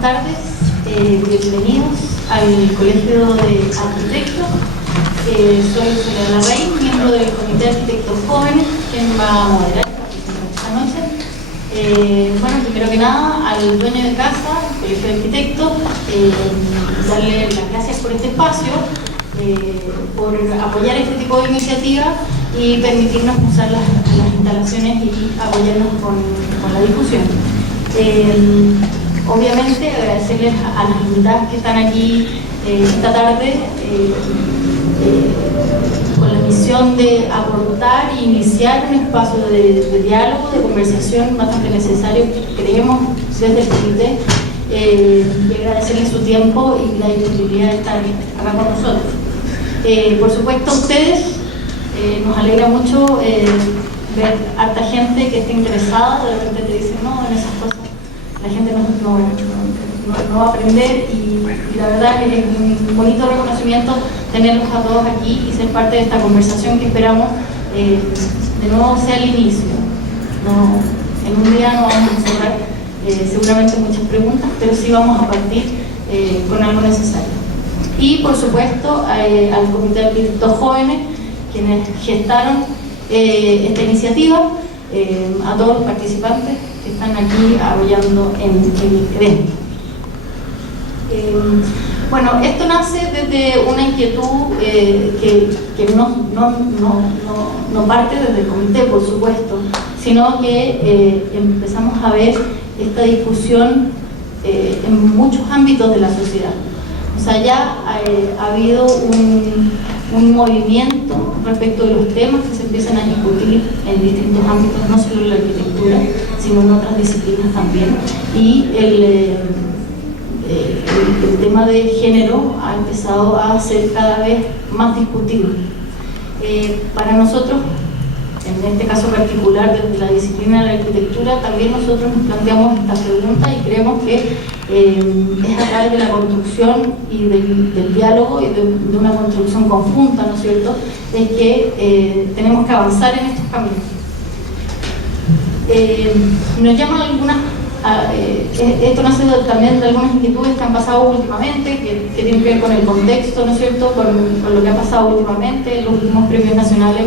Buenas tardes, bienvenidos al Colegio de Arquitectos. Soy Soledad Larraín, miembro del Comité de Arquitectos Jóvenes, quien va a moderar esta noche. Bueno, primero que nada, al dueño de casa, el Colegio de Arquitectos, darle las gracias por este espacio, por apoyar este tipo de iniciativas y permitirnos usar las instalaciones y apoyarnos con la discusión. Obviamente agradecerles a las invitadas que están aquí esta tarde con la misión de aportar e iniciar un espacio de diálogo, de conversación bastante necesario, creemos desde el comité, y agradecerles su tiempo y la disponibilidad de estar acá con nosotros. Por supuesto, a ustedes nos alegra mucho ver harta gente que esté interesada, de repente te dicen no en esas cosas. La gente no va a aprender y la verdad que es un bonito reconocimiento tenerlos a todos aquí y ser parte de esta conversación que esperamos de nuevo sea el inicio. En un día no vamos a cerrar seguramente muchas preguntas, pero sí vamos a partir con algo necesario. Y por supuesto al Comité de Arquitectos Jóvenes, quienes gestaron esta iniciativa, a todos los participantes que están aquí apoyando en el evento. Bueno, esto nace desde una inquietud que no parte desde el comité, por supuesto, sino que empezamos a ver esta discusión en muchos ámbitos de la sociedad. O sea, ya ha habido un movimiento respecto de los temas que se empiezan a discutir en distintos ámbitos, no solo en la arquitectura, sino en otras disciplinas también. Y el tema de género ha empezado a ser cada vez más discutido. Para nosotros, en este caso particular, desde la disciplina de la arquitectura, también nosotros nos planteamos esta pregunta y creemos que es a través de la construcción y del diálogo y de una construcción conjunta, ¿no es cierto?, es que tenemos que avanzar en estos caminos. Nos llaman algunas, esto nace también de algunas inquietudes que han pasado últimamente, que tienen que ver con el contexto, ¿no es cierto?, con lo que ha pasado últimamente en los últimos premios nacionales.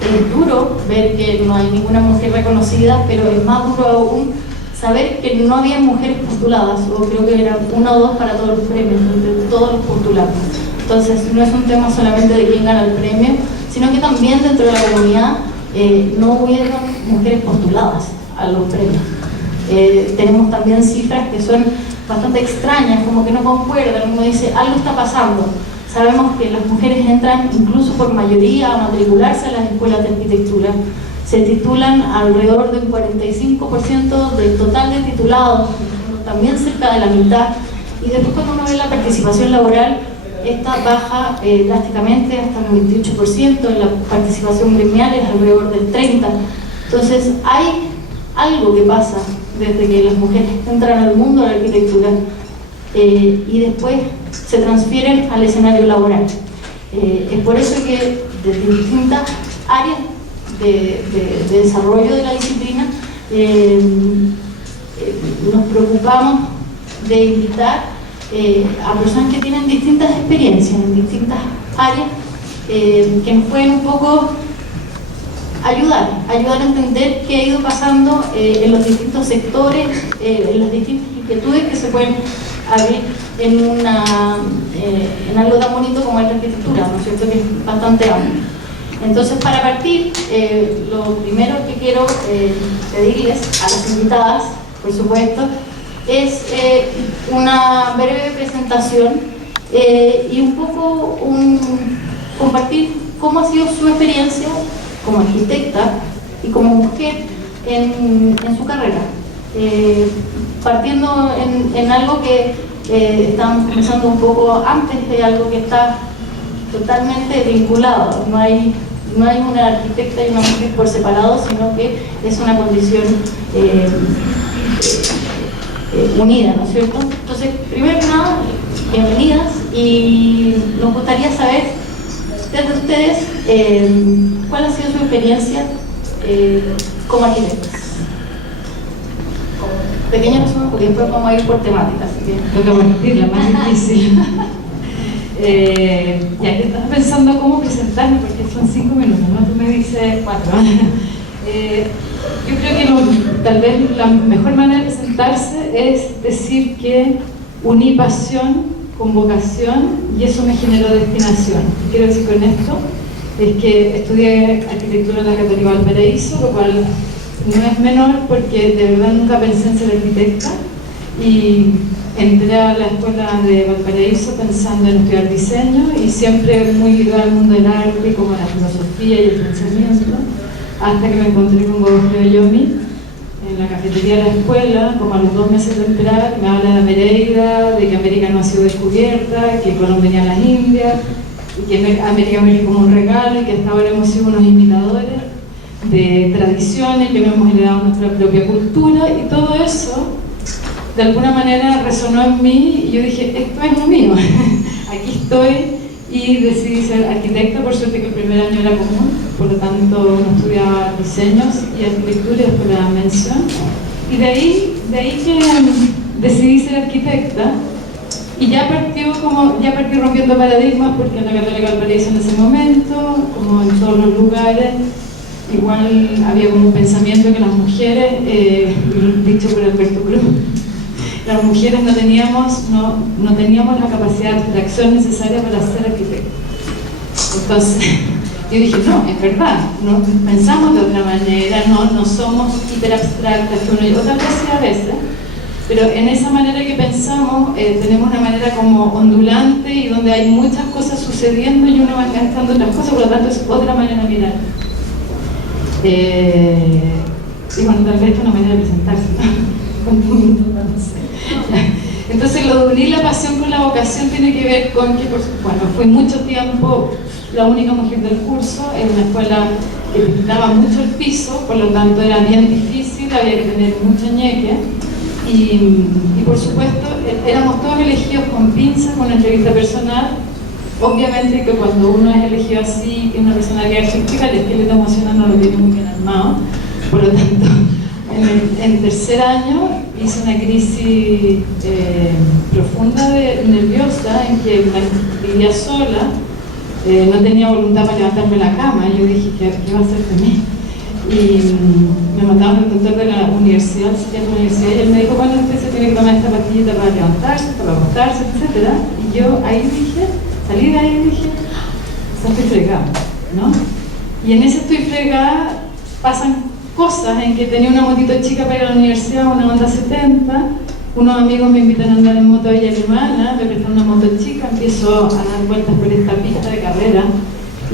Es duro ver que no hay ninguna mujer reconocida, pero es más duro aún saber que no había mujeres postuladas, o creo que eran 1 o 2 para todos los premios, de todos los postulados. Entonces no es un tema solamente de quién gana el premio, sino que también dentro de la comunidad no hubieron mujeres postuladas a los premios. Tenemos también cifras que son bastante extrañas, como que no concuerdan. Uno dice, algo está pasando. Sabemos que las mujeres entran incluso por mayoría a matricularse a las escuelas de arquitectura. Se titulan alrededor del 45% del total de titulados, también cerca de la mitad. Y después cuando uno ve la participación laboral, esta baja drásticamente hasta el 28%, en la participación gremial es alrededor del 30%. Entonces hay algo que pasa desde que las mujeres entran al mundo de la arquitectura y después se transfieren al escenario laboral. Es por eso que desde distintas áreas de desarrollo de la disciplina nos preocupamos de invitar a personas que tienen distintas experiencias en distintas áreas que nos pueden un poco ayudar a entender qué ha ido pasando en los distintos sectores, en las distintas inquietudes que se pueden abrir en algo tan bonito como es la arquitectura, ¿no es cierto?, que es bastante amplio. Entonces, para partir, lo primero que quiero pedirles a las invitadas, por supuesto, es una breve presentación y un poco compartir cómo ha sido su experiencia como arquitecta y como mujer en su carrera. Partiendo en algo que estábamos comenzando un poco antes de algo que está totalmente vinculado. No hay una arquitecta y una mujer por separado, sino que es una condición unida, ¿no es cierto? Entonces, primero que nada, bienvenidas, y nos gustaría saber desde ustedes cuál ha sido su experiencia como arquitectas. Pequeño resumen porque después vamos a ir por temáticas. Toca partir, la más difícil. Ya que estaba pensando cómo presentarme, porque son 5 minutos, ¿no? Tú me dices 4. Yo creo que tal vez la mejor manera de presentarse es decir que uní pasión con vocación y eso me generó destinación. ¿Qué quiero decir con esto? Es que estudié arquitectura en la Católica Valparaíso, lo cual no es menor porque de verdad nunca pensé en ser arquitecta y entré a la escuela de Valparaíso pensando en estudiar diseño y siempre muy ligada al mundo del arte, como la filosofía y el pensamiento, hasta que me encontré con Godofredo Yomi en la cafetería de la escuela, como a los 2 meses de entrar, me habla de Mereida, de que América no ha sido descubierta, que Colón venía a las Indias, y que América viene como un regalo, y que hasta ahora hemos sido unos imitadores de tradiciones, que no hemos heredado nuestra propia cultura, y todo eso de alguna manera resonó en mí, y yo dije, esto es lo mío, aquí estoy, y decidí ser arquitecta. Por suerte que el primer año era común, por lo tanto no estudiaba diseños y arquitectura y después la mención, y de ahí que decidí ser arquitecta, y ya partí rompiendo paradigmas, porque en la Católica Valparaíso en ese momento, como en todos los lugares, igual había como un pensamiento que las mujeres, dicho por Alberto Cruz, las mujeres no teníamos la capacidad de abstracción necesaria para ser arquitectos. Entonces, yo dije, no, es verdad, no pensamos de otra manera, no somos hiperabstractas, que uno y otra vez sí a veces, pero en esa manera que pensamos tenemos una manera como ondulante y donde hay muchas cosas sucediendo y uno va enganchando otras cosas, por lo tanto es otra manera de mirar. Y bueno, tal vez es una manera de presentarse, ¿no? No sé. Entonces lo de unir la pasión con la vocación tiene que ver con que, bueno, fui mucho tiempo la única mujer del curso en una escuela que daba mucho el piso, por lo tanto era bien difícil, había que tener mucho ñeque y por supuesto éramos todos elegidos con pinza, con una entrevista personal. Obviamente que cuando uno es elegido así, tiene una personalidad artística, el esqueleto emocional no lo tiene muy bien armado, por lo tanto en el tercer año hice una crisis profunda nerviosa en que vivía sola, no tenía voluntad para levantarme de la cama, y yo dije, ¿qué va a hacer de mí? Y me mandaron al doctor de la universidad, el psiquiatra de la universidad, y él me dijo, bueno, usted se tiene que tomar esta pastillita para levantarse, para acostarse, etc. Y yo ahí dije, salí de ahí y dije, estoy fregada, ¿no? Y en ese estoy fregada pasan cosas en que tenía una motito chica para ir a la universidad, una Honda 70, unos amigos me invitan a andar en moto a Villa Alemana, me prestan una moto chica, empiezo a dar vueltas por esta pista de carrera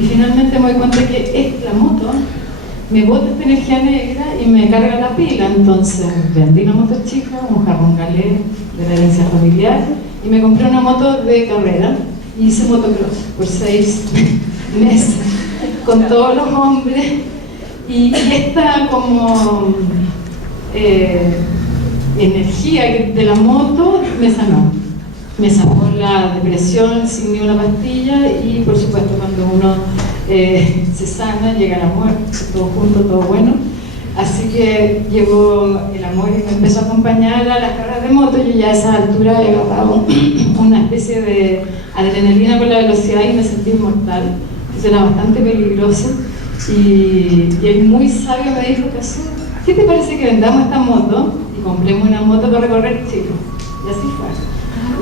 y finalmente me doy cuenta que es la moto, me bota esta energía negra y me carga la pila. Entonces vendí la moto chica, un jarrón galé de la herencia familiar, y me compré una moto de carrera y hice motocross por 6 meses con todos los hombres. Y esta como energía de la moto me sacó la depresión sin ni una pastilla, y por supuesto cuando uno se sana llega la muerte, todo junto, todo bueno. Así que llegó el amor y me empezó a acompañar a las carreras de moto. Yo ya a esa altura he agarrado una especie de adrenalina con la velocidad y me sentí inmortal. Entonces era bastante peligroso. Y el muy sabio me dijo, ¿qué te parece que vendamos esta moto y compremos una moto para recorrer Chile? Y así fue.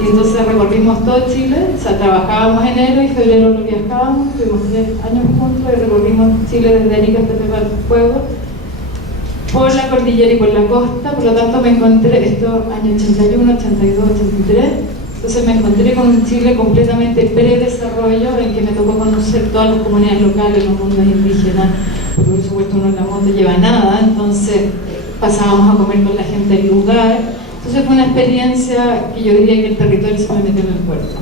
Y entonces recorrimos todo Chile, o sea, trabajábamos enero y febrero lo viajábamos, tuvimos 3 años juntos y recorrimos Chile desde Arica hasta Pepa del Fuego, por la cordillera y por la costa. Por lo tanto me encontré, esto año 81, 82, 83, entonces me encontré con un Chile completamente predesarrollo, en que me tocó conocer todas las comunidades locales, los mundos indígenas, porque por supuesto uno en la moto lleva nada, entonces pasábamos a comer con la gente del lugar. Entonces fue una experiencia que yo diría que el territorio se me metió en el cuerpo.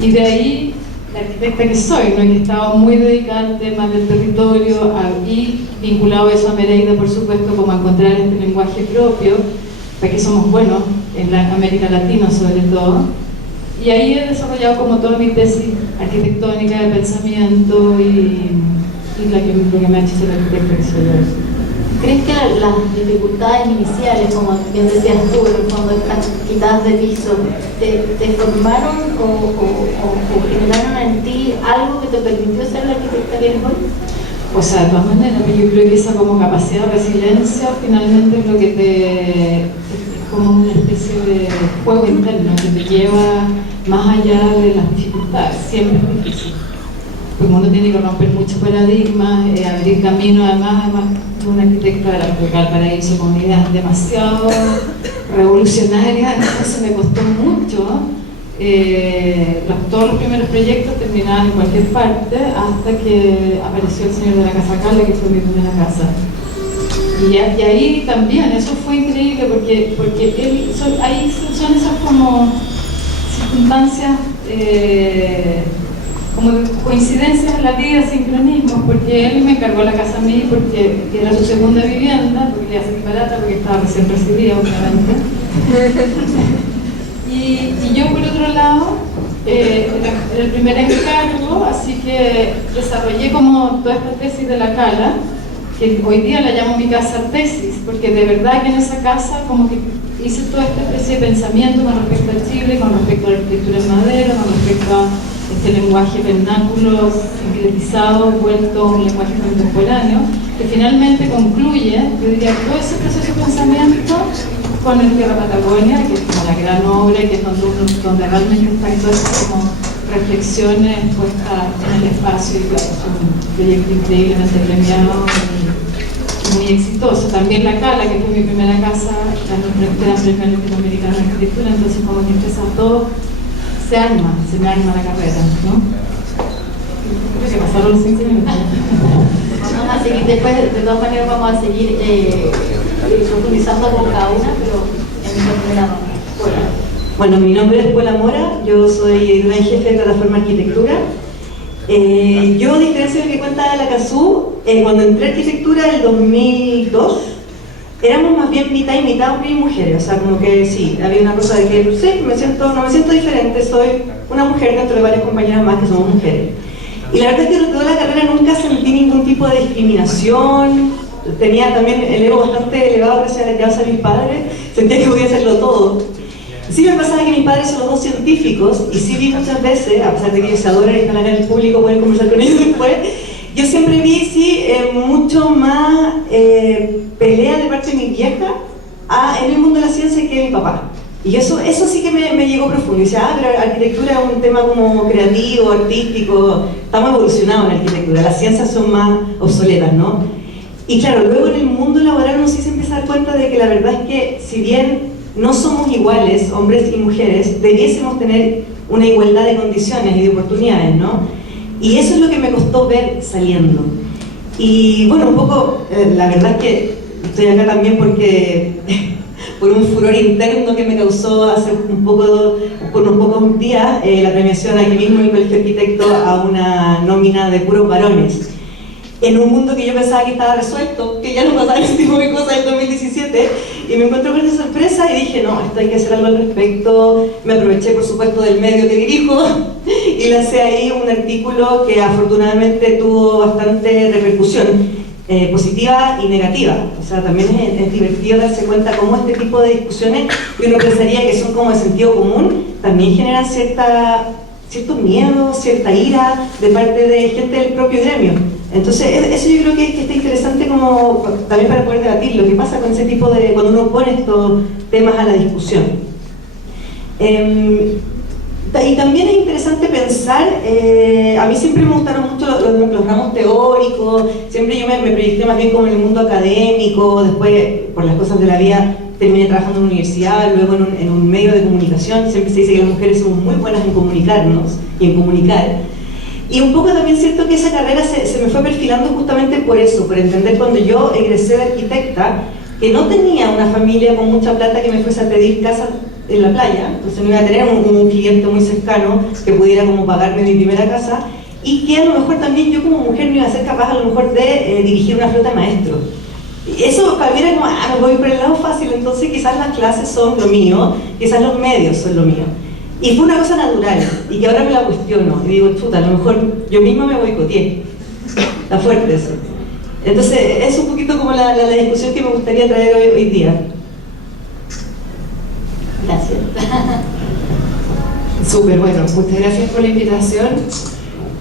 Y de ahí la arquitecta que soy, ¿no? Que he estado muy dedicada al tema del territorio y vinculado a eso a Mereida, por supuesto, como a encontrar este lenguaje propio, para que somos buenos en la América Latina sobre todo. Y ahí he desarrollado como toda mi tesis arquitectónica de pensamiento y lo que me ha hecho ser arquitecta que soy hoy. ¿Crees que las dificultades iniciales, como bien decías tú, en el fondo estas quitadas de piso, te formaron o generaron en ti algo que te permitió ser la arquitecta que eres hoy? O sea, de todas maneras, yo creo que esa como capacidad de resiliencia finalmente es lo que es como una especie de juego interno que te lleva más allá de las dificultades, siempre es difícil. Porque uno tiene que romper muchos paradigmas, abrir camino, además una arquitecta de la Valparaíso con ideas demasiado revolucionarias, entonces me costó mucho. Todos los primeros proyectos terminaban en cualquier parte hasta que apareció el señor de la Casa Carla, que fue mi primera casa. Y ahí también, eso fue increíble porque ahí son esas como circunstancias, como coincidencias en la vida, sincronismos, porque él me encargó la casa a mí porque era su segunda vivienda, porque le iba a salir barata, porque estaba recién recibida, obviamente. Y yo, por otro lado, era el primer encargo, así que desarrollé como toda esta tesis de la Cala, que hoy día la llamo mi casa tesis, porque de verdad que en esa casa como que hice toda esta especie de pensamiento con respecto a Chile, con respecto a la arquitectura en madera, con respecto a este lenguaje vernáculo, sintetizado, vuelto a un lenguaje contemporáneo, que finalmente concluye, yo diría, todo ese proceso de pensamiento con el Tierra Patagonia, que es como la gran obra, que es donde realmente están todas esas como reflexiones puestas en el espacio, y claro, es un proyecto increíblemente premiado y muy exitoso. También la Cala, que fue mi primera casa, ganó el Gran Premio Latinoamericano de Arquitectura, entonces como que entre esas dos se me arma la carrera, ¿no? Creo que pasaron los 5 minutos. Vamos a seguir después, de todas maneras vamos a seguir profundizando con cada una, pero en mi primera ronda. Bueno, mi nombre es Paula Mora, yo soy editora en jefe de Plataforma Arquitectura. Yo, a diferencia de lo que cuenta la CASU, cuando entré a arquitectura en el 2002, éramos más bien mitad y mitad hombres y mujeres, o sea, como que sí, había una cosa de que sí, no me siento diferente, soy una mujer dentro de varias compañeras más que somos mujeres. Y la verdad es que durante toda la carrera nunca sentí ningún tipo de discriminación, tenía también el ego bastante elevado gracias a mis padres, sentía que podía hacerlo todo. Sí me pasaba que mis padres son los dos científicos, y sí vi muchas veces, a pesar de que ellos se adoran y están acá en el público, pueden conversar con ellos después, yo siempre vi, mucho más pelea de parte de mi vieja en el mundo de la ciencia que de mi papá. Y eso sí que me llegó profundo. Y decía, pero arquitectura es un tema como creativo, artístico, estamos evolucionados en la arquitectura, las ciencias son más obsoletas, ¿no? Y claro, luego en el mundo laboral uno sí se empieza a dar cuenta de que la verdad es que, si bien no somos iguales, hombres y mujeres, debiésemos tener una igualdad de condiciones y de oportunidades, ¿no? Y eso es lo que me costó ver saliendo. Y bueno, un poco, la verdad es que estoy acá también porque por un furor interno que me causó hace por unos pocos días la premiación aquí mismo en el Colegio de Arquitectos a una nómina de puros varones. En un mundo que yo pensaba que estaba resuelto, que ya no pasaba ese tipo de cosas en 2017, y me encontré con esa sorpresa y dije, no, esto hay que hacer algo al respecto. Me aproveché, por supuesto, del medio que dirijo y lancé ahí un artículo que afortunadamente tuvo bastante repercusión, positiva y negativa. O sea, también es divertido darse cuenta cómo este tipo de discusiones, que uno pensaría que son como de sentido común, también generan cierto miedo, cierta ira de parte de gente del propio gremio. Entonces, eso yo creo que está interesante como también para poder debatir lo que pasa con ese tipo de, cuando uno pone estos temas a la discusión. Y también es interesante pensar, a mí siempre me gustaron mucho los ramos teóricos, siempre yo me proyecté más bien como en el mundo académico, después por las cosas de la vida terminé trabajando en una universidad, luego en un medio de comunicación. Siempre se dice que las mujeres somos muy buenas en comunicarnos y en comunicar. Y un poco también siento que esa carrera se me fue perfilando justamente por eso, por entender cuando yo egresé de arquitecta, que no tenía una familia con mucha plata que me fuese a pedir casa en la playa, entonces no iba a tener un cliente muy cercano que pudiera como pagarme mi primera casa, y que a lo mejor también yo como mujer no iba a ser capaz a lo mejor de dirigir una flota de maestros. Y eso para mí era como, me voy por el lado fácil, entonces quizás las clases son lo mío, quizás los medios son lo mío. Y fue una cosa natural, y que ahora me la cuestiono, y digo, chuta, a lo mejor yo misma me boicoteé. Está fuerte eso. Entonces, es un poquito como la discusión que me gustaría traer hoy día. Gracias. Súper, bueno, muchas gracias por la invitación.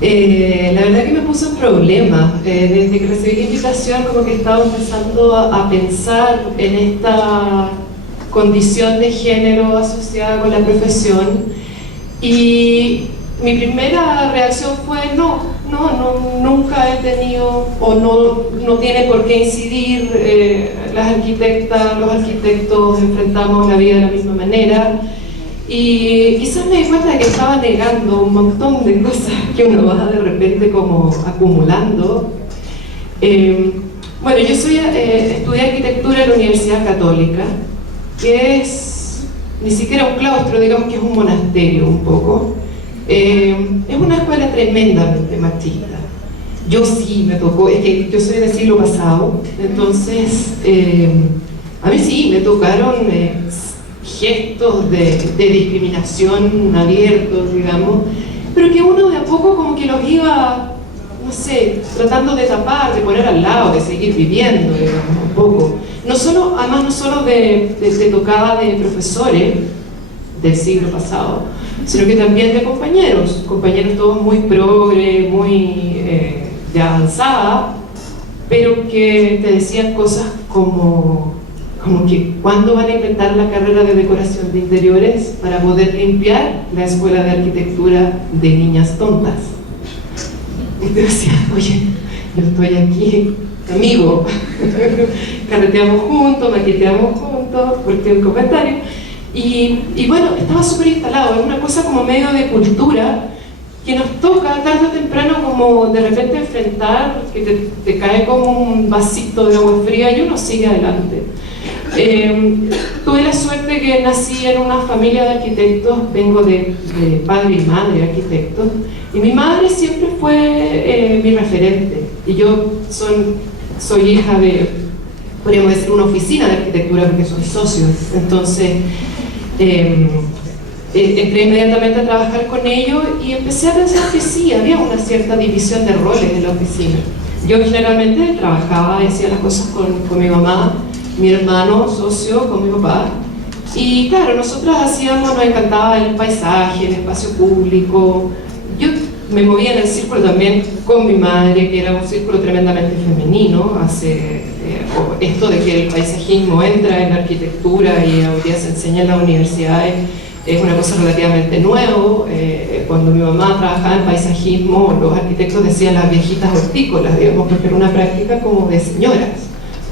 La verdad que me puso en problema. Desde que recibí la invitación, como que estaba empezando a pensar en esta condición de género asociada con la profesión, y mi primera reacción fue nunca he tenido, o no tiene por qué incidir. Las arquitectas, los arquitectos enfrentamos la vida de la misma manera, y quizás me di cuenta de que estaba negando un montón de cosas que uno va de repente como acumulando. Bueno, yo estudié arquitectura en la Universidad Católica, que es ni siquiera un claustro, digamos que es un monasterio un poco. Es una escuela tremendamente machista. Yo sí me tocó, es que yo soy del siglo pasado, entonces a mí sí me tocaron gestos de discriminación abiertos, digamos, pero que uno de a poco como que los iba, no sé, tratando de tapar, de poner al lado, de seguir viviendo, digamos, un poco. Además no solo de tocada de profesores del siglo pasado, sino que también de compañeros todos muy progre, muy de avanzada, pero que te decían cosas como que ¿cuándo van a inventar la carrera de decoración de interiores para poder limpiar la escuela de arquitectura de niñas tontas? Y te decía, oye, yo estoy aquí, amigo, carreteamos juntos, maqueteamos juntos, porque un comentario. Y bueno, estaba súper instalado, es una cosa como medio de cultura que nos toca tarde o temprano como de repente enfrentar, que te cae como un vasito de agua fría y uno sigue adelante. Tuve la suerte que nací en una familia de arquitectos, vengo de padre y madre arquitectos, y mi madre siempre fue mi referente, y yo soy hija de, podríamos decir, una oficina de arquitectura porque soy socios, entonces entré inmediatamente a trabajar con ellos y empecé a pensar que sí, había una cierta división de roles en la oficina. Yo generalmente trabajaba y hacía las cosas con mi mamá, mi hermano socio con mi papá, y claro, nosotros nos encantaba el paisaje, el espacio público. Yo me movía en el círculo también con mi madre, que era un círculo tremendamente femenino. Esto de que el paisajismo entra en la arquitectura y hoy día se enseña en las universidades es una cosa relativamente nuevo. Cuando mi mamá trabajaba en paisajismo, los arquitectos decían las viejitas hortícolas, digamos, porque era una práctica como de señoras.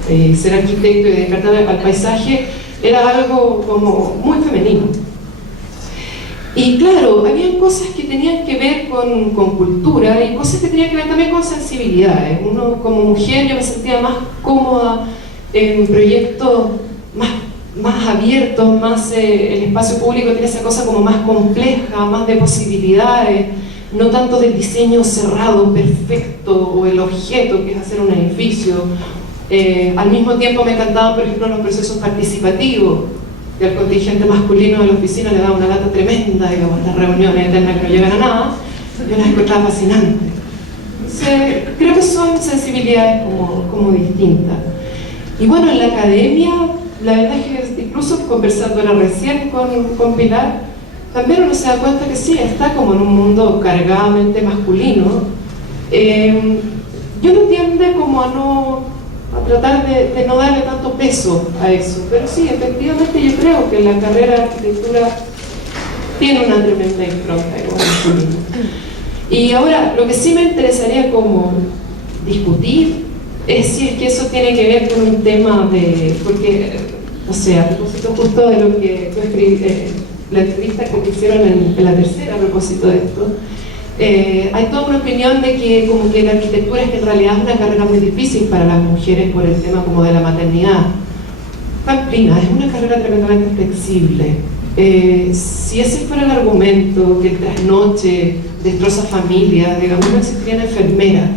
Ser arquitecto y dedicarte al paisaje era algo como muy femenino. Y claro, había cosas que tenían que ver con cultura y cosas que tenían que ver también con sensibilidades. Uno como mujer, yo me sentía más cómoda en proyectos más abiertos, el espacio público tiene esa cosa como más compleja, más de posibilidades, no tanto del diseño cerrado, perfecto, o el objeto que es hacer un edificio. Al mismo tiempo me encantaban, por ejemplo, los procesos participativos, que al contingente masculino de la oficina le daba una lata tremenda, digamos, las reuniones eternas que no llegan a nada. Yo las encontraba fascinantes. Entonces, creo que son sensibilidades como distintas. Y bueno, en la academia, la verdad es que incluso conversándola recién con Pilar, también uno se da cuenta que sí, está como en un mundo cargadamente masculino. Yo no tiende como a tratar de no darle tanto peso a eso, pero sí, efectivamente yo creo que la carrera de arquitectura tiene una tremenda impronta masculina. Y ahora, lo que sí me interesaría como discutir es si es que eso tiene que ver con un tema porque, o sea, a propósito justo de lo que tú escribiste, la entrevista que hicieron en la tercera a propósito de esto, hay toda una opinión de que como que la arquitectura es que en realidad es una carrera muy difícil para las mujeres por el tema como de la maternidad. Pamplina, es una carrera tremendamente flexible. Si ese fuera el argumento, que el trasnoche destroza familias, digamos, no existirían enfermeras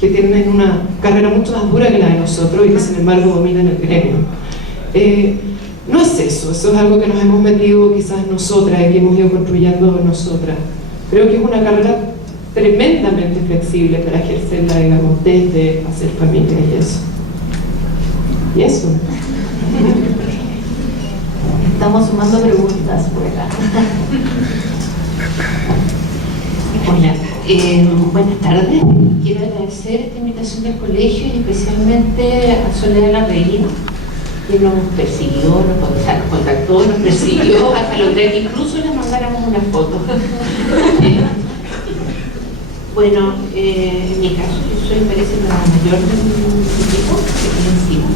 que tienen una carrera mucho más dura que la de nosotros y que sin embargo dominan el gremio. No es eso es algo que nos hemos metido quizás nosotras y que hemos ido construyendo nosotras. Creo que es una carrera tremendamente flexible para ejercerla, digamos, desde hacer familia y eso. Y eso. Estamos sumando preguntas por acá. Hola, buenas tardes. Quiero agradecer esta invitación del colegio y especialmente a Soledad Larreguín, que nos persiguió, nos contactó, nos persiguió hasta lograr que incluso le mandáramos una foto. Bueno, en mi caso, yo soy, parece, la mayor de mi equipo, que tiene encima.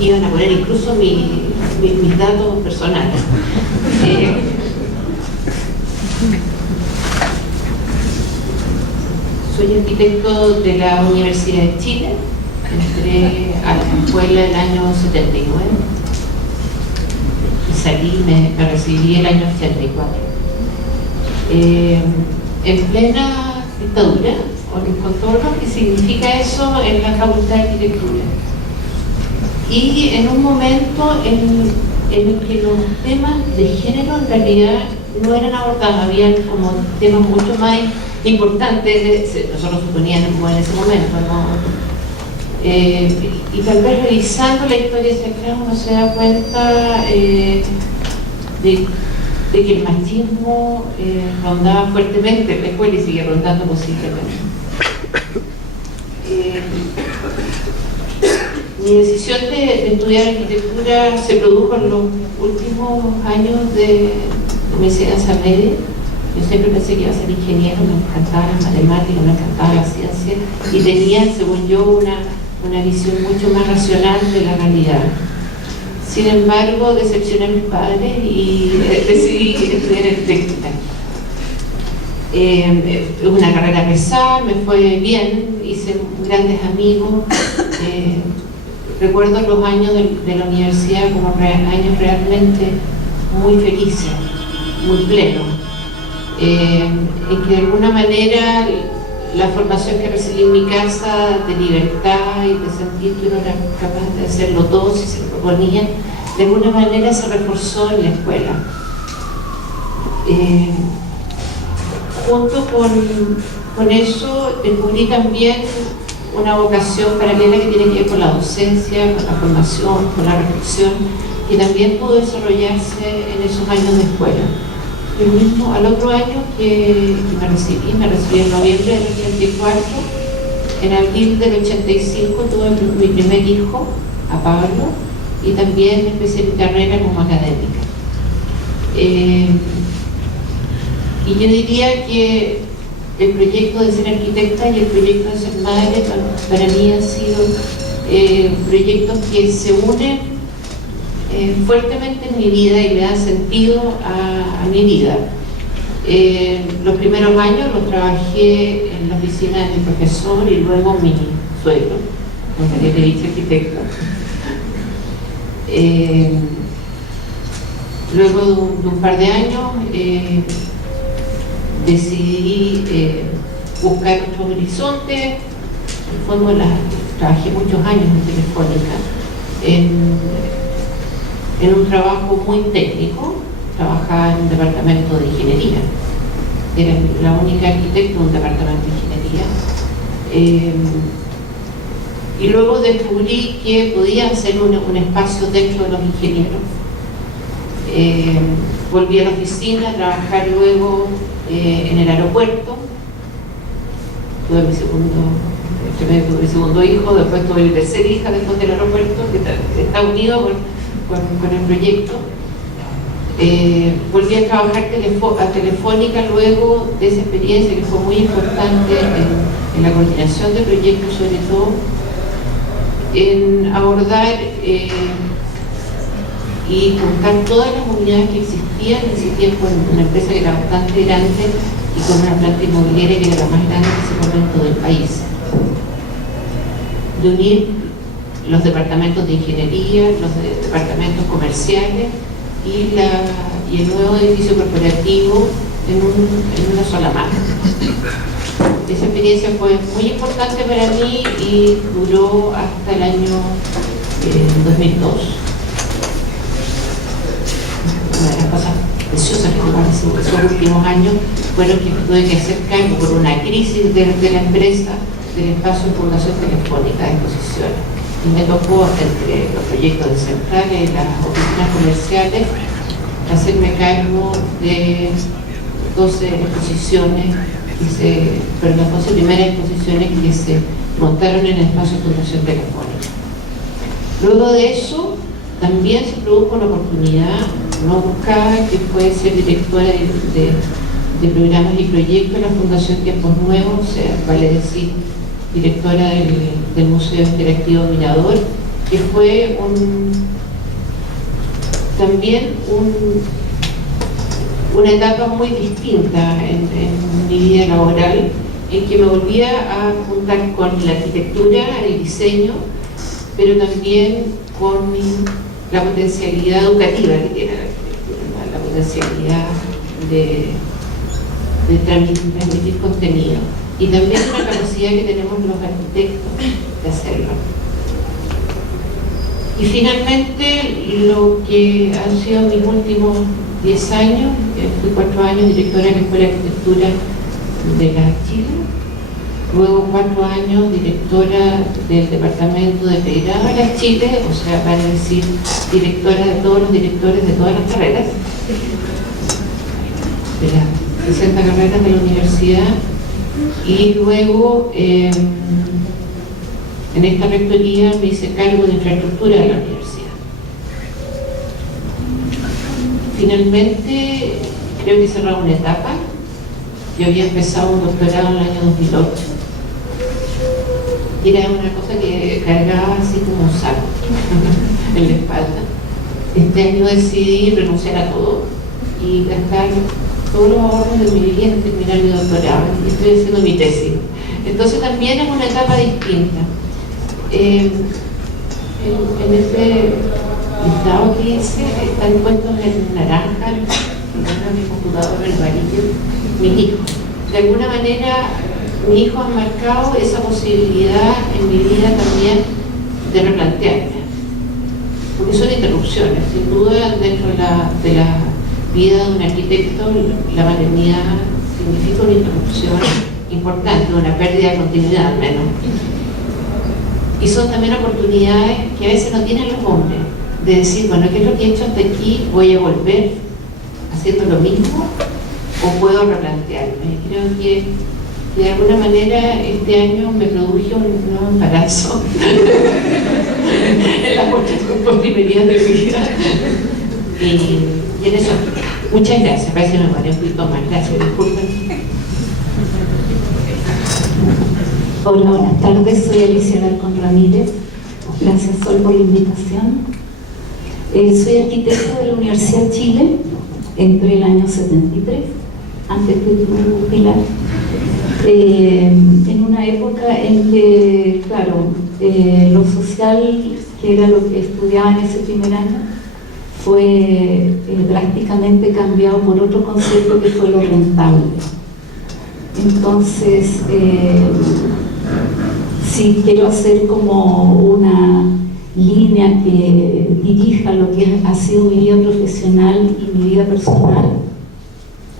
Iban a poner incluso mis datos personales. Soy arquitecto de la Universidad de Chile. Entré a la escuela el año 79 y salí, me recibí el año 84. En plena dictadura, con todo lo que significa eso en la Facultad de Arquitectura. Y en un momento en el que los temas de género en realidad no eran abordados, habían como temas mucho más importantes, nosotros suponíamos como en ese momento, ¿no? Y tal vez revisando la historia sacra uno se da cuenta de que el machismo rondaba fuertemente en la escuela y sigue rondando posiblemente. Mi decisión de estudiar arquitectura se produjo en los últimos años de mi enseñanza media. Yo siempre pensé que iba a ser ingeniero, me encantaban las matemáticas, me encantaba la ciencia y tenía, según yo, una visión mucho más racional de la realidad. Sin embargo, decepcioné a mis padres y decidí estudiar arquitectura. Es una carrera pesada, me fue bien, hice grandes amigos. Recuerdo los años de la universidad como años realmente muy felices, muy plenos, en que de alguna manera la formación que recibí en mi casa de libertad y de sentir que uno era capaz de hacerlo todo si se lo proponía, de alguna manera se reforzó en la escuela. Junto con eso descubrí también una vocación paralela que tiene que ver con la docencia, con la formación, con la reflexión, que también pudo desarrollarse en esos años de escuela. El mismo, al otro año que me recibí en noviembre del 84, en abril del 85 tuve mi primer hijo, a Pablo, y también empecé mi carrera como académica. Y yo diría que el proyecto de ser arquitecta y el proyecto de ser madre para mí han sido proyectos que se unen fuertemente en mi vida y le dan sentido a mi vida. Los primeros años los trabajé en la oficina de mi profesor y luego mi suegro, con el que dicho arquitecto. Luego de un par de años decidí buscar otro horizonte. En el fondo trabajé muchos años en Telefónica en un trabajo muy técnico. Trabajaba en un departamento de ingeniería, era la única arquitecta de un departamento de ingeniería, y luego descubrí que podía hacer un espacio dentro de los ingenieros. Volví a la oficina a trabajar luego en el aeropuerto. Tuve mi segundo hijo, después tuve mi tercera hija después del aeropuerto, que está unido con el proyecto. Volví a trabajar a Telefónica luego de esa experiencia que fue muy importante en la coordinación de proyectos, sobre todo en abordar y juntar todas las unidades que existían con una empresa que era bastante grande y con una planta inmobiliaria que era la más grande en ese momento del país, de unir los departamentos de ingeniería, los departamentos comerciales y el nuevo edificio corporativo en una sola mano. Esa experiencia fue muy importante para mí y duró hasta el año 2002. Una de las cosas preciosas que esos últimos años fueron que tuve que hacer cargo por una crisis de la empresa del espacio de Fundación Telefónica de exposiciones. Y me tocó, entre los proyectos de centrales y las oficinas comerciales, hacerme cargo de 12 exposiciones, las 12 primeras exposiciones que se montaron en el espacio de Fundación Telefónica. Luego de eso, también se produjo una oportunidad no buscada, que fue ser directora de programas y proyectos en la Fundación Tiempos Nuevos, o sea, vale decir, directora del Museo Interactivo Mirador, que fue también una etapa muy distinta en mi vida laboral, en que me volvía a juntar con la arquitectura, el diseño, pero también con la potencialidad educativa que tiene la arquitectura, la potencialidad de transmitir contenido, y también una capacidad que tenemos los arquitectos de hacerlo. Y finalmente, lo que han sido mis últimos 10 años, fui 4 años directora de la Escuela de Arquitectura de la Chile, luego 4 años directora del Departamento de Pregrado de la Chile, o sea, para decir, directora de todos los directores de todas las carreras, de las 60 carreras de la universidad, y luego en esta rectoría me hice cargo de infraestructura de la universidad. Finalmente, creo que he cerrado una etapa. Yo había empezado un doctorado en el año 2008 y era una cosa que cargaba así como un saco en la espalda. Este año decidí renunciar a todo y gastar todos los ahorros de mi vida en terminar mi doctorado, y estoy haciendo mi tesis. Entonces también es una etapa distinta. En este listado que hice están puestos en naranja, en mi computadora en amarillo, mis hijos. De alguna manera, mis hijos han marcado esa posibilidad en mi vida también de replantearme, porque son interrupciones. Sin duda, dentro de la vida de un arquitecto, la maternidad significa una interrupción importante, una pérdida de continuidad al menos. Y son también oportunidades que a veces no tienen los hombres, de decir, bueno, ¿qué es lo que he hecho hasta aquí? ¿Voy a volver haciendo lo mismo o puedo replantearme? Creo que de alguna manera este año me produjo un nuevo embarazo en las postrimerías de mi vida. Y en eso, muchas gracias. Parece que me paré un poquito más. Gracias, disculpen. Hola, buenas tardes. Soy Alicia Alarcón Ramírez. Gracias, Sol, por la invitación. Soy arquitecta de la Universidad de Chile. Entré el año 73, antes de tu Pilar. En una época en que, claro, lo social, que era lo que estudiaba en ese primer año, fue drásticamente cambiado por otro concepto que fue lo rentable. Entonces, sí quiero hacer como una línea que dirija lo que ha sido mi vida profesional y mi vida personal.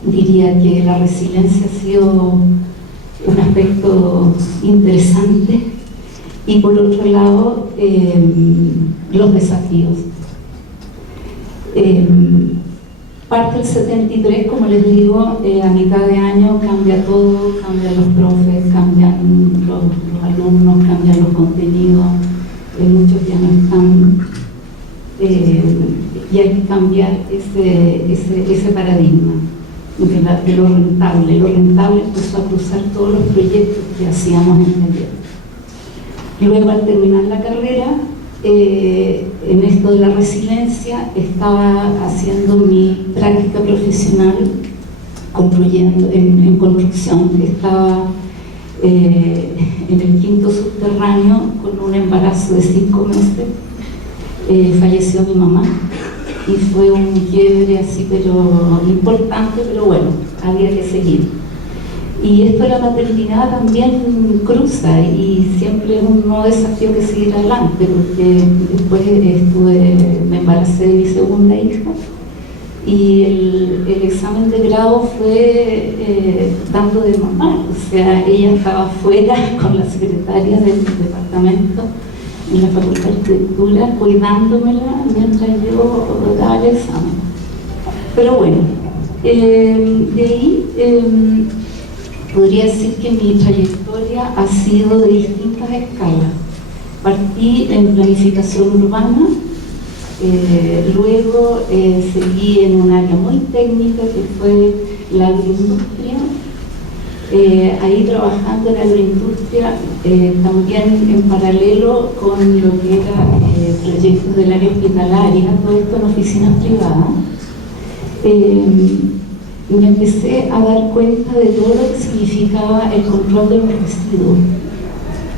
Diría que la resiliencia ha sido un aspecto interesante, y por otro lado los desafíos. Parte del 73, como les digo, a mitad de año cambia todo, cambian los profes, cambian los alumnos, cambian los contenidos, muchos ya no están, y hay que cambiar ese paradigma de lo rentable. Lo rentable empezó a cruzar todos los proyectos que hacíamos en medio. Luego, al terminar la carrera, en esto de la resiliencia, estaba haciendo mi práctica profesional construyendo, en construcción. Estaba en el 5º subterráneo con un embarazo de 5 meses. Falleció mi mamá y fue un quiebre así, pero importante, pero bueno, había que seguir. Y esto de la maternidad también cruza, y siempre es un nuevo desafío que seguir adelante, porque después me embaracé de mi segunda hija y el examen de grado fue dando de mamá, o sea, ella estaba afuera con la secretaria del departamento en la Facultad de Arquitectura, cuidándomela mientras yo daba el examen. Pero bueno, de ahí podría decir que mi trayectoria ha sido de distintas escalas. Partí en planificación urbana, luego seguí en un área muy técnica que fue la agroindustria. Ahí trabajando en la agroindustria, también en paralelo con lo que era proyectos del área hospitalaria, todo esto en oficinas privadas. Me empecé a dar cuenta de todo lo que significaba el control de los residuos,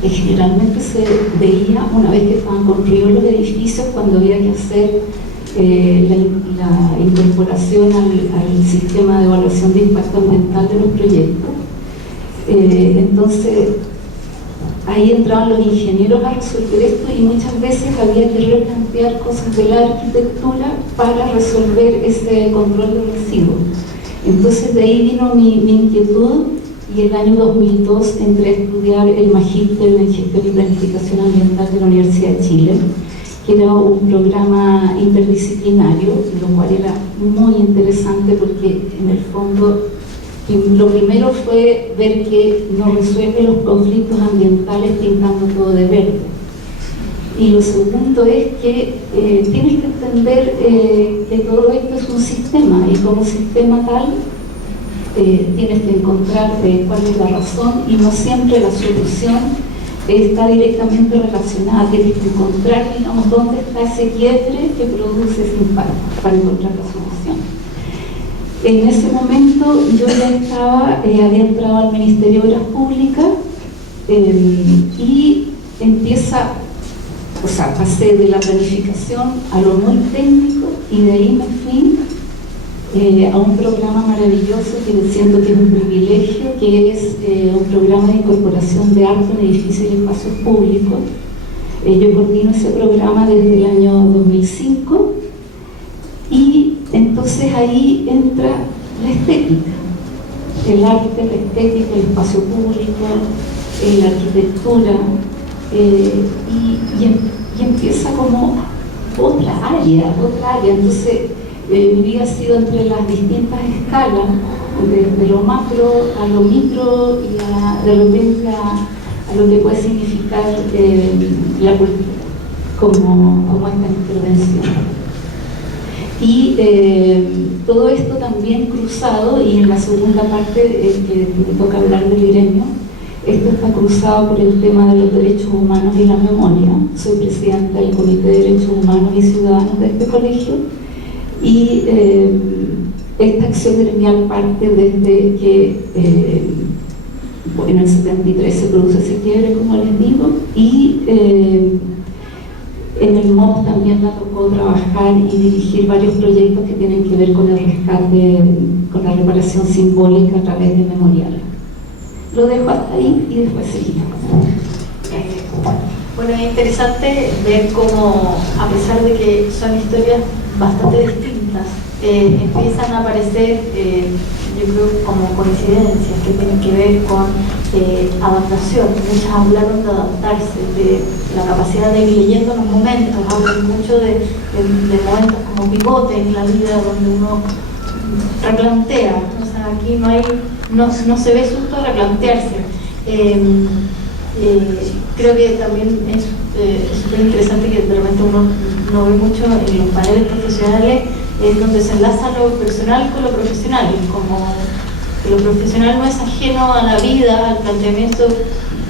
que generalmente se veía una vez que estaban construidos los edificios, cuando había que hacer la incorporación al sistema de evaluación de impacto ambiental de los proyectos. Entonces, ahí entraban los ingenieros a resolver esto y muchas veces había que replantear cosas de la arquitectura para resolver ese control de residuos. Entonces, de ahí vino mi inquietud y el año 2002 entré a estudiar el magíster en gestión y planificación ambiental de la Universidad de Chile, que era un programa interdisciplinario, lo cual era muy interesante porque en el fondo lo primero fue ver que no resuelve los conflictos ambientales pintando todo de verde. Y lo segundo es que tienes que entender que todo esto es un sistema y como sistema tal tienes que encontrar cuál es la razón y no siempre la solución está directamente relacionada. Tienes que encontrar, digamos, dónde está ese quiebre que produce ese impacto para encontrar la solución. En ese momento yo ya había entrado al Ministerio de Obras Públicas y pasé de la planificación a lo muy técnico y de ahí me fui a un programa maravilloso que siento que es un privilegio, que es un programa de incorporación de arte en edificios y espacios públicos. Yo coordino ese programa desde el año 2005 y entonces ahí entra la estética, el arte, la estética, el espacio público, la arquitectura, y empieza como otra área. Entonces mi vida ha sido entre las distintas escalas, desde lo macro a lo micro y de repente a lo que puede significar la política como esta intervención. Y todo esto también cruzado, y en la segunda parte que me toca hablar del gremio, esto está cruzado por el tema de los derechos humanos y la memoria. Soy presidenta del Comité de Derechos Humanos y Ciudadanos de este colegio, y esta acción gremial parte desde que en el 73 se produce ese quiebre, como les digo, y en el MOP también me tocó trabajar y dirigir varios proyectos que tienen que ver con el rescate, con la reparación simbólica a través de memoriales. Lo dejo hasta ahí y después seguimos. Bueno, es interesante ver cómo, a pesar de que son historias bastante distintas, empiezan a aparecer, yo creo, como coincidencias que tienen que ver con adaptación. Muchas hablaron de adaptarse, de la capacidad de ir leyendo los momentos, hablan mucho de momentos como pivote en la vida donde uno replantea. O sea, aquí no se ve susto a replantearse. Creo que también es súper interesante que de repente uno no ve mucho en los paneles profesionales, donde se enlaza lo personal con lo profesional, como que lo profesional no es ajeno a la vida, al planteamiento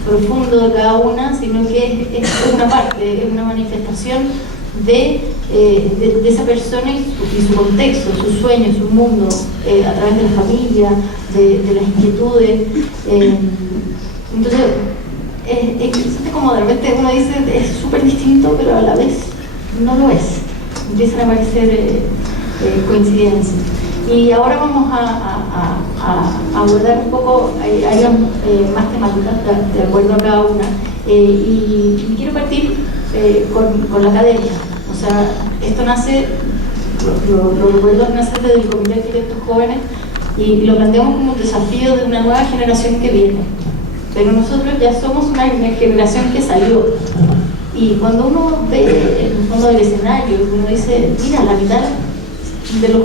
profundo de cada una, sino que es una parte, es una manifestación de esa persona y su contexto, sus sueños, su mundo, a través de la familia, de las inquietudes. Entonces, es interesante como de repente uno dice es súper distinto, pero a la vez no lo es. Empiezan a aparecer coincidencias. Y ahora vamos a abordar un poco áreas más temáticas de acuerdo a cada una. Y quiero partir con la academia. O sea, esto nace lo recuerdo nacer desde el Comité de Arquitectos Jóvenes y lo planteamos como un desafío de una nueva generación que viene. Pero nosotros ya somos una generación que salió. Y cuando uno ve en el fondo del escenario, uno dice, mira, la mitad de los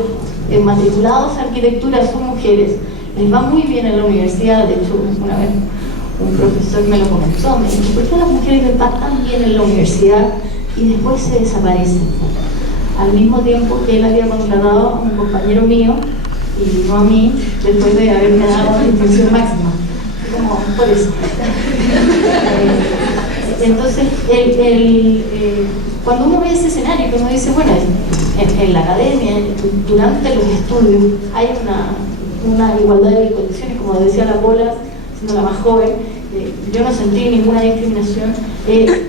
matriculados a arquitectura son mujeres, les va muy bien en la universidad. De hecho, una vez un profesor me lo comentó, me dijo, ¿por qué las mujeres les va tan bien en la universidad y después se desaparecen? Al mismo tiempo que él había contratado a un compañero mío y no a mí, después de haberme dado la instrucción máxima. Como por eso. Entonces, cuando uno ve ese escenario, que uno dice, bueno, en la academia, durante los estudios, hay una igualdad de condiciones, como decía la Pola, siendo la más joven, yo no sentí ninguna discriminación.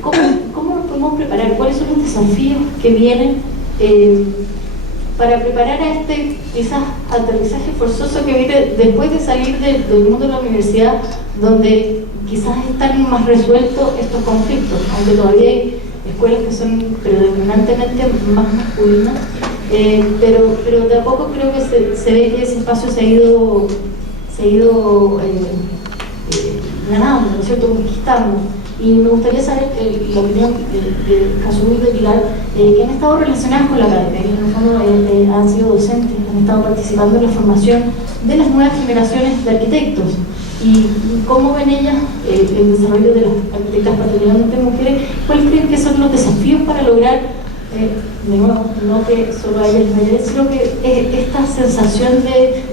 ¿Cómo nos podemos preparar? ¿Cuáles son los desafíos que vienen para preparar a este quizás aterrizaje forzoso que viene después de salir del mundo de la universidad, donde quizás están más resueltos estos conflictos, aunque todavía hay escuelas que son predominantemente más masculinas, pero de a poco creo que se ve que ese espacio se ha ido ganando, ¿no es cierto?, conquistando. Y me gustaría saber la opinión de Kazú y de Pilar, que han estado relacionadas con la academia, que en el fondo han sido docentes, han estado participando en la formación de las nuevas generaciones de arquitectos. Y cómo ven ellas el desarrollo de las arquitectas particularmente mujeres. ¿Cuáles creen que son los desafíos para lograr, de nuevo, no que solo a ellas les vaya, sino que esta sensación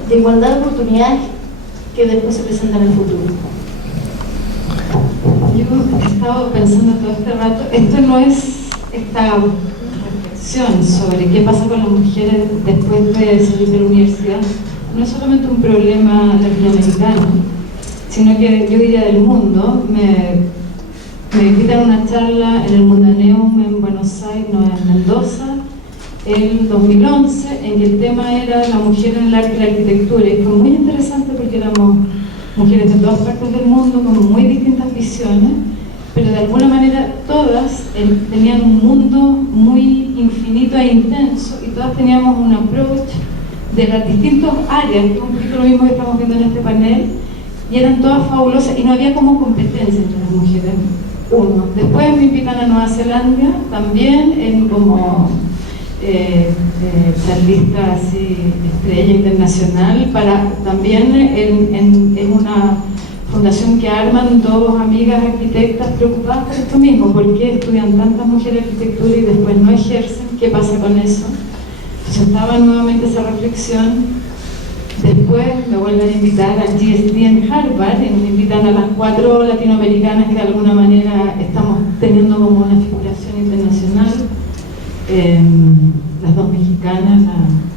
de igualdad de oportunidades que después se presentan en el futuro? Yo he estado pensando todo este rato, esto no es esta reflexión sobre qué pasa con las mujeres después de salir de la universidad, no es solamente un problema latinoamericano, sino que yo diría del mundo. Me invitan a una charla en el Mundaneum en Buenos Aires, no, en Mendoza, en 2011, en que el tema era la mujer en el arte y la arquitectura, y fue muy interesante porque éramos mujeres de todas partes del mundo con muy distintas visiones, pero de alguna manera todas tenían un mundo muy infinito e intenso, y todas teníamos un approach de las distintas áreas, que es un poquito lo mismo que estamos viendo en este panel, y eran todas fabulosas y no había como competencia entre las mujeres. Uno. Después me invitan a Nueva Zelanda, también como charlista así, estrella internacional, también en una fundación que arman dos amigas arquitectas preocupadas por esto mismo. ¿Por qué estudian tantas mujeres arquitectura y después no ejercen? ¿Qué pasa con eso? Entonces estaba nuevamente esa reflexión. Después me vuelven a invitar al GSD en Harvard y me invitan a las 4 latinoamericanas que de alguna manera estamos teniendo como una figuración internacional. Las dos mexicanas,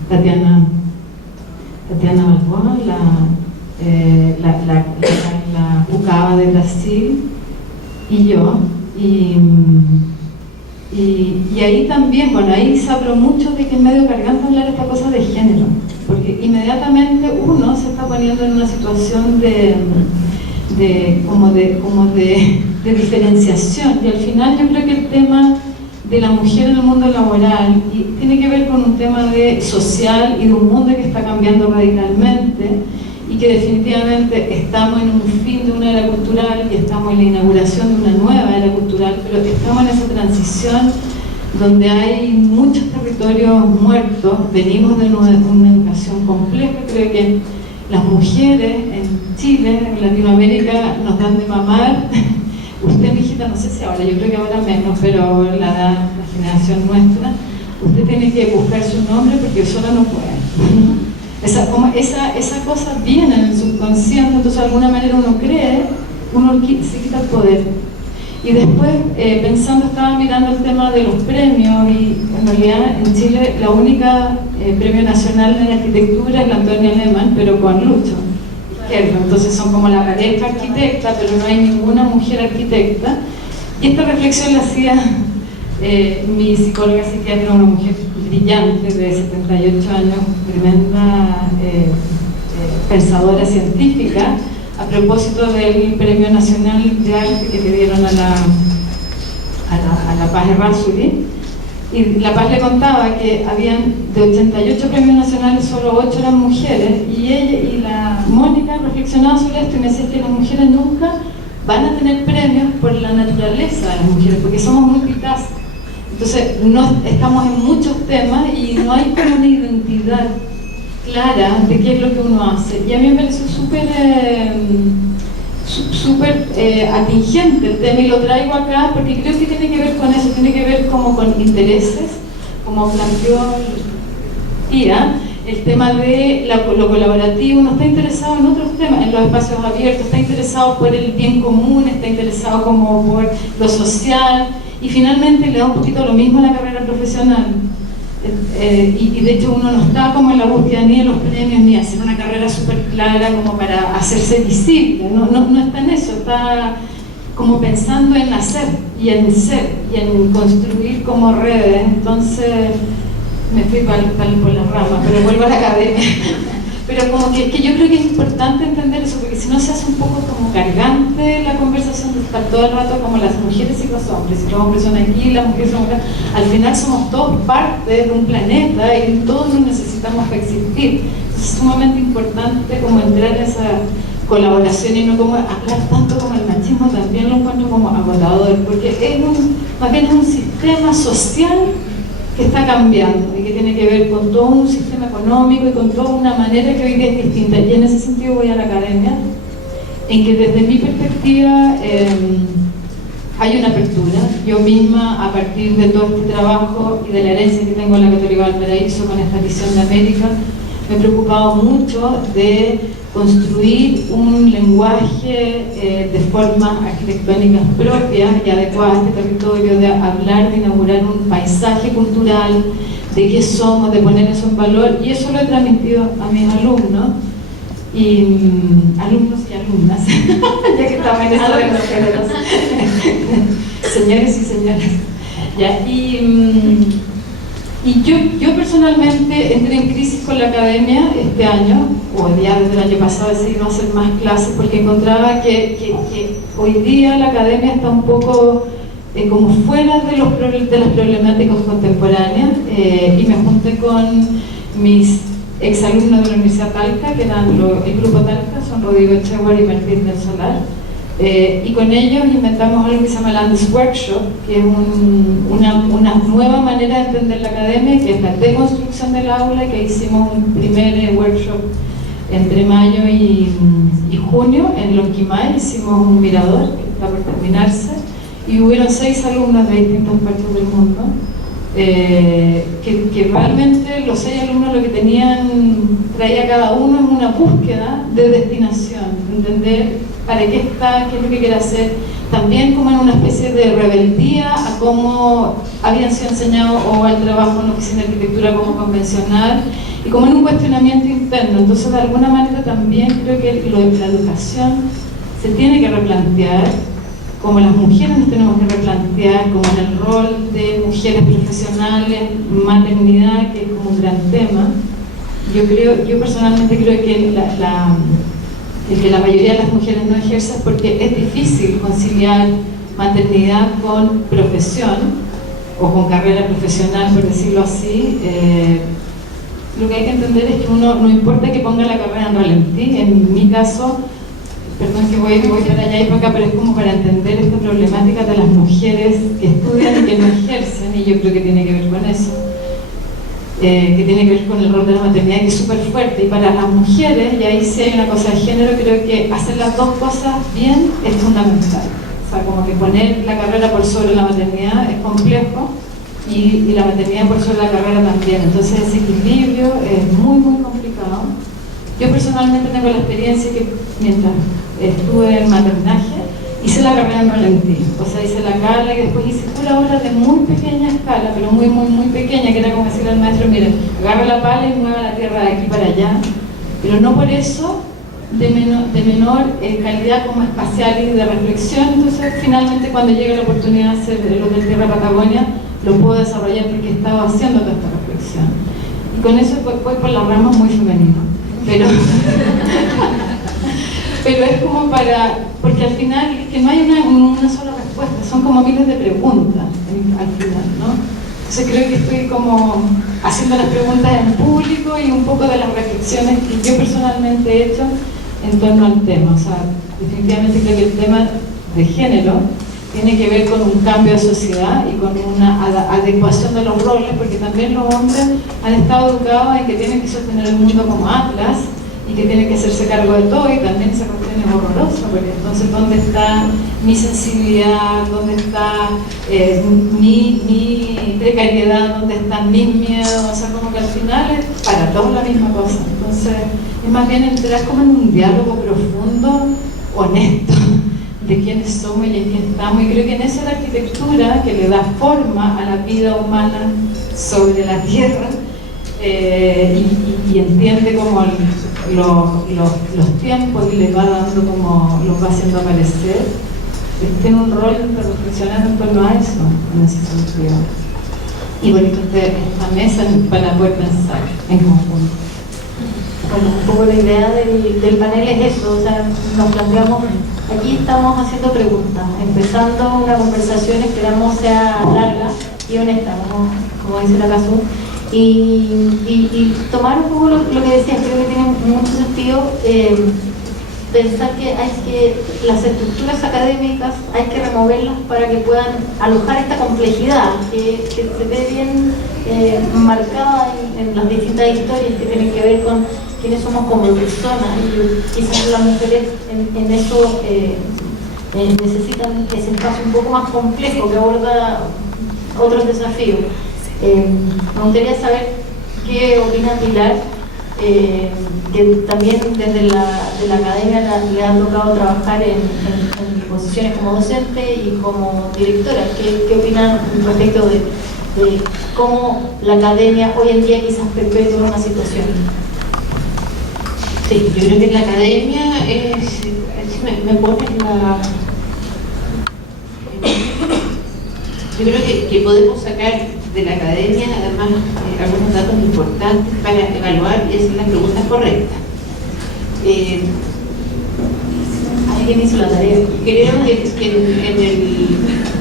Tatiana Balboa, la Pucaba de Brasil y yo. Y ahí también, bueno, ahí se habló mucho de que es medio cargante hablar esta cosa de género, porque inmediatamente uno se está poniendo en una situación de diferenciación, y al final yo creo que el tema de la mujer en el mundo laboral tiene que ver con un tema social y de un mundo que está cambiando radicalmente, y que definitivamente estamos en un fin de una era cultural y estamos en la inauguración de una nueva era cultural, pero estamos en esa transición donde hay muchos territorios muertos. Venimos de una educación compleja. Creo que las mujeres en Chile, en Latinoamérica, nos dan de mamar. Usted, mi hijita, no sé si ahora, yo creo que ahora menos, pero la generación nuestra, usted tiene que buscar su nombre porque sola no puede. Esa cosa viene en el subconsciente, entonces de alguna manera uno cree, uno se quita el poder. Y después, pensando, estaba mirando el tema de los premios, y en realidad en Chile la única premio nacional en arquitectura es la Antonia Lehmann, pero con Lucho Izquierdo. Entonces son como la pareja arquitecta, pero no hay ninguna mujer arquitecta. Y esta reflexión la hacía mi psicóloga psiquiatra, una mujer brillante de 78 años, tremenda pensadora científica, a propósito del Premio Nacional de Arte que le dieron a la Paz Errázuriz, Y La Paz le contaba que habían de 88 premios nacionales, solo 8 eran mujeres, y ella y la Mónica reflexionaba sobre esto y me decía que las mujeres nunca van a tener premios por la naturaleza de las mujeres, porque somos multitask. Entonces, no, estamos en muchos temas y no hay como una identidad clara de qué es lo que uno hace. Y a mí me pareció súper atingente el tema y lo traigo acá porque creo que tiene que ver con eso, tiene que ver como con intereses, como planteó Tía, el tema de lo colaborativo. Uno está interesado en otros temas, en los espacios abiertos, está interesado por el bien común, está interesado como por lo social, y finalmente le da un poquito lo mismo a la carrera profesional. Y de hecho uno no está como en la búsqueda ni de los premios ni hacer una carrera súper clara como para hacerse visible, no está en eso, está como pensando en hacer y en ser y en construir como redes. Entonces me fui por las ramas, pero vuelvo a la academia. Pero como que yo creo que es importante entender eso, porque si no se hace un poco como cargante la conversación de estar todo el rato como las mujeres y los hombres. Si los hombres son aquí, las mujeres son acá. Al final somos todos parte de un planeta y todos nos necesitamos para existir. Entonces es sumamente importante como entrar en esa colaboración y no como hablar tanto como el machismo. También lo encuentro como agotador, porque más bien es un sistema social que está cambiando y que tiene que ver con todo un sistema económico y con toda una manera que hoy día es distinta. Y en ese sentido voy a la academia, en que desde mi perspectiva hay una apertura. Yo misma, a partir de todo este trabajo y de la herencia que tengo en la Católica Valparaíso con esta visión de América, me he preocupado mucho de construir un lenguaje de formas arquitectónicas propias y adecuadas a este territorio, de hablar, de inaugurar un paisaje cultural, de qué somos, de poner eso en valor, y eso lo he transmitido a mis alumnos y alumnos y alumnas, ya que estamos en esto de los géneros, señores y señoras. Ya, y yo personalmente entré en crisis con la academia este año, o ya desde el año pasado decidí no hacer más clases porque encontraba que hoy día la academia está un poco como fuera de las problemáticas contemporáneas, y me junté con mis exalumnos de la Universidad Talca, que eran el grupo Talca, son Rodrigo Echewar y Martín del Solar. Y con ellos inventamos algo que se llama Landes Workshop, que es una nueva manera de entender la academia, que es la deconstrucción del aula, que hicimos un primer workshop entre mayo y junio en Lonquimay. Hicimos un mirador que está por terminarse y hubieron 6 alumnos de distintas partes del mundo, que realmente los 6 alumnos lo que traía cada uno es una búsqueda de destinación, entender para qué está, qué es lo que quiere hacer, también como en una especie de rebeldía a cómo habían sido enseñados o al trabajo en la oficina de arquitectura como convencional, y como en un cuestionamiento interno. Entonces de alguna manera también creo que lo de la educación se tiene que replantear, como las mujeres nos tenemos que replantear, como en el rol de mujeres profesionales, maternidad, que es como un gran tema. Yo personalmente creo que el que la mayoría de las mujeres no ejercen porque es difícil conciliar maternidad con profesión o con carrera profesional, por decirlo así. Lo que hay que entender es que uno no importa que ponga la carrera en ralentí. En mi caso, perdón que voy para allá y para acá, pero es como para entender esta problemática de las mujeres que estudian y que no ejercen, y yo creo que tiene que ver con eso. Que tiene que ver con el rol de la maternidad, que es súper fuerte, y para las mujeres, y ahí sí hay una cosa de género, creo que hacer las dos cosas bien es fundamental. O sea, como que poner la carrera por sobre la maternidad es complejo, y la maternidad por sobre la carrera también. Entonces ese equilibrio es muy, muy complicado. Yo personalmente tengo la experiencia que mientras estuve en maternaje, hice la carrera en ralentí, o sea, hice la cala y después hice pura obra de muy pequeña escala, pero muy, muy, muy pequeña, que era como decirle al maestro, miren, agarra la pala y mueva la tierra de aquí para allá, pero no por eso de menor calidad como espacial y de reflexión. Entonces, finalmente, cuando llega la oportunidad de hacer el Hotel Tierra Patagonia, lo puedo desarrollar porque estaba haciendo toda esta reflexión. Y con eso voy por la rama muy femenina, pero es como porque al final, que no hay una sola respuesta, son como miles de preguntas al final, ¿no? Entonces creo que estoy como haciendo las preguntas en público y un poco de las reflexiones que yo personalmente he hecho en torno al tema. O sea, definitivamente creo que el tema de género tiene que ver con un cambio de sociedad y con una adecuación de los roles, porque también los hombres han estado educados en que tienen que sostener el mundo como Atlas y que tienen que hacerse cargo de todo, y también esa cuestión es horrorosa, porque entonces ¿dónde está mi sensibilidad? ¿Dónde está mi precariedad? ¿Dónde están mis miedos? O sea, como que al final es para todos la misma cosa. Entonces es más bien entrar como en un diálogo profundo, honesto, de quiénes somos y en qué estamos, y creo que en eso la arquitectura, que le da forma a la vida humana sobre la tierra, y entiende como los tiempos y le va dando como los va haciendo aparecer, tiene un rol de reflexionar en torno a eso, en ese sentido. Y bonito esta mesa para poder pensar en conjunto. Bueno, un poco la idea del panel es eso, o sea, nos planteamos, aquí estamos haciendo preguntas, empezando una conversación, esperamos sea larga y honesta, como dice la Casu, y tomar un poco lo que decías, creo que tiene mucho sentido pensar que las estructuras académicas hay que removerlas para que puedan alojar esta complejidad que se ve bien marcada en las distintas historias que tienen que ver con quiénes somos como personas, y quizás las mujeres en eso necesitan ese espacio un poco más complejo que aborda otros desafíos. Me gustaría saber qué opina Pilar, que también desde la academia le ha tocado trabajar en posiciones como docente y como directora. ¿Qué opinan respecto de cómo la academia hoy en día quizás perpetúa una situación? Sí, yo creo que la academia me pone la... Yo creo que podemos sacar de la academia además algunos datos importantes para evaluar y hacer las preguntas correctas. ¿Alguien hizo la tarea? Creo que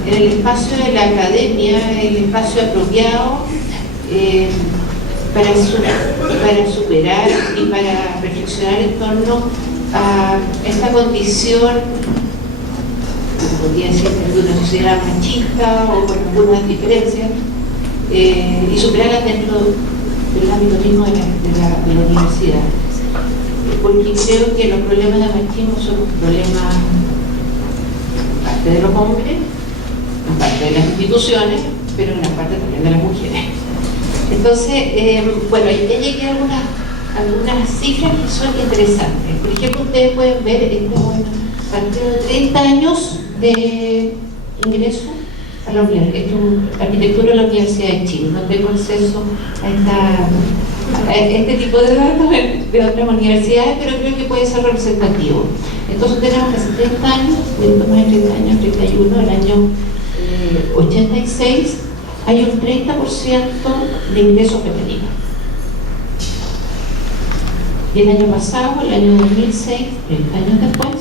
en el espacio de la academia, el espacio apropiado para superar y para reflexionar en torno a esta condición, podría decir, de una sociedad machista o con algunas diferencias, y superarlas dentro del ámbito mismo de la universidad. Porque creo que los problemas de machismo son problemas en parte de los hombres, en parte de las instituciones, pero en gran parte también de las mujeres. Entonces, bueno, ya llegué a algunas cifras que son interesantes. Por ejemplo, ustedes pueden ver partido de 30 años de ingreso a la universidad, arquitectura en la Universidad de Chile. No tengo acceso a este tipo de datos de otras universidades, pero creo que puede ser representativo. Entonces tenemos que hace 30 años, más de 30 años, 31, el año 86, hay un 30% de ingreso femenino. Y el año pasado, el año 2006, 30 años después,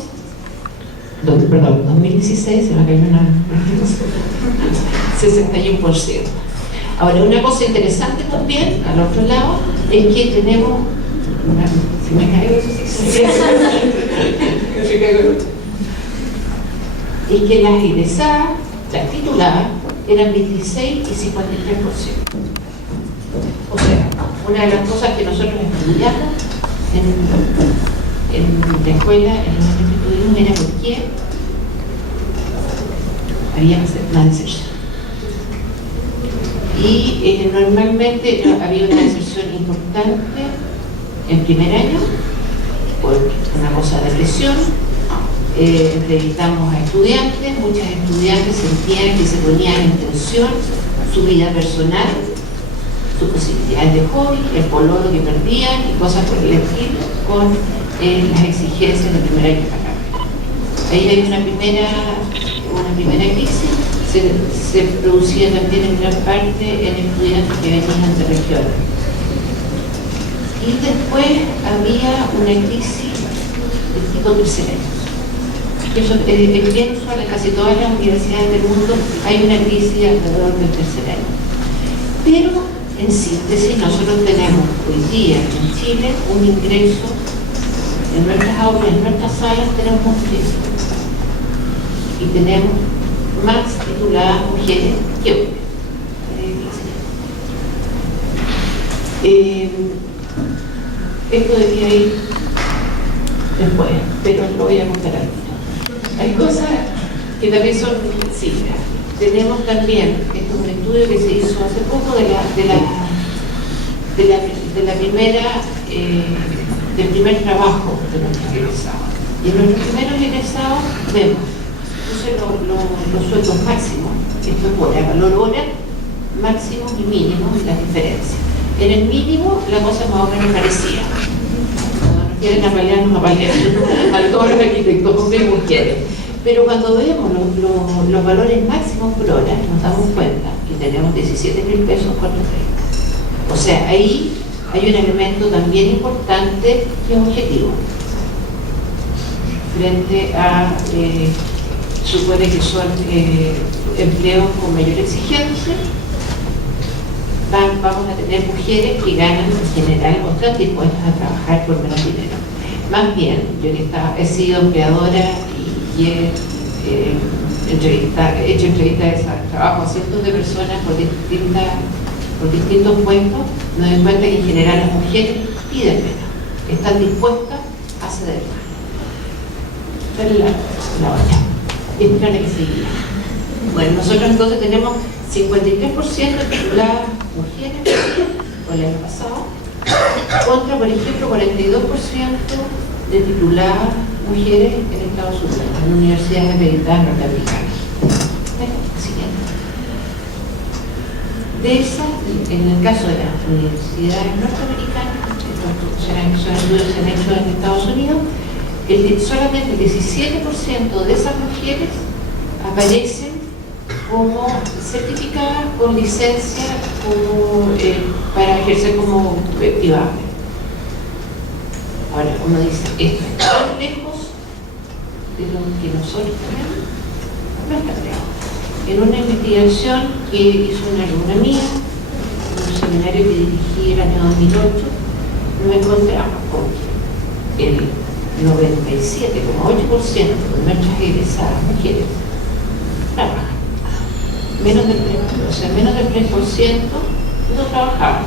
2016, se va a caer una 61%. Ahora, una cosa interesante también, al otro lado, es que tenemos, si me caigo, es que las egresadas, las tituladas, eran 26 y 53%. O sea, una de las cosas que nosotros estudiamos en la escuela, en los años que estuvimos, era porque había que hacer una deserción. Y normalmente había una deserción importante en primer año por una cosa de presión. Entrevistamos a estudiantes, muchas estudiantes sentían que se ponían en tensión su vida personal, sus posibilidades de hobby, el pololo que perdían y cosas por el estilo, con las exigencias del primer año de la carrera. Ahí hay una primera crisis. Se producía también en gran parte en estudiantes que venían de regiones. Y después había una crisis de tipo tercer año. Eso es bien usual en casi todas las universidades del mundo, hay una crisis alrededor del tercer año. Pero, en síntesis, nosotros tenemos hoy día en Chile un ingreso, en nuestras aulas, en nuestras salas tenemos mujeres. Y tenemos más tituladas mujeres que hombres. Esto debía ir después, pero lo voy a contar ahora. Hay cosas que también son cifras. Tenemos también, esto es un estudio que se hizo hace poco del primer trabajo de nuestros egresados. Y en nuestros primeros egresados vemos los sueldos máximos, esto es hora, valor hora, máximos y mínimos y las diferencias. En el mínimo la cosa más o menos parecía. Cuando nos quieren apalear, nos apalean a todos los arquitectos, hombres y mujeres. Pero cuando vemos los valores máximos por hora, nos damos cuenta que tenemos 17.000 pesos por 30. O sea, ahí hay un elemento también importante que es objetivo. Frente a, supone que son empleos con mayor exigencia, vamos a tener mujeres que ganan en general o están dispuestas a trabajar por menos dinero. Más bien, yo que he sido empleadora y he hecho entrevistas de trabajo a cientos de personas por distintos puestos, me doy cuenta que en general las mujeres piden menos, están dispuestas a ceder más. Pero la olla. Y es que seguir. Bueno, nosotros entonces tenemos 53% de tituladas mujeres por el año pasado, contra, por ejemplo, 42% de tituladas mujeres en Estados Unidos, en universidades acreditadas norteamericanas. Siguiente. De esas, en el caso de las universidades norteamericanas, son estudios que se han hecho en Estados Unidos, solamente el 17% de esas mujeres aparecen como certificadas con licencia para ejercer como privada. Ahora, uno dice, esto está tan lejos de lo que nosotros tenemos, no está lejos. En una investigación que hizo una alumna mía, en un seminario que dirigí el año 2008, nos encontramos con que el 97,8% de nuestras egresadas mujeres trabajan. Menos del 3%, o sea, menos del 3% no trabajaban.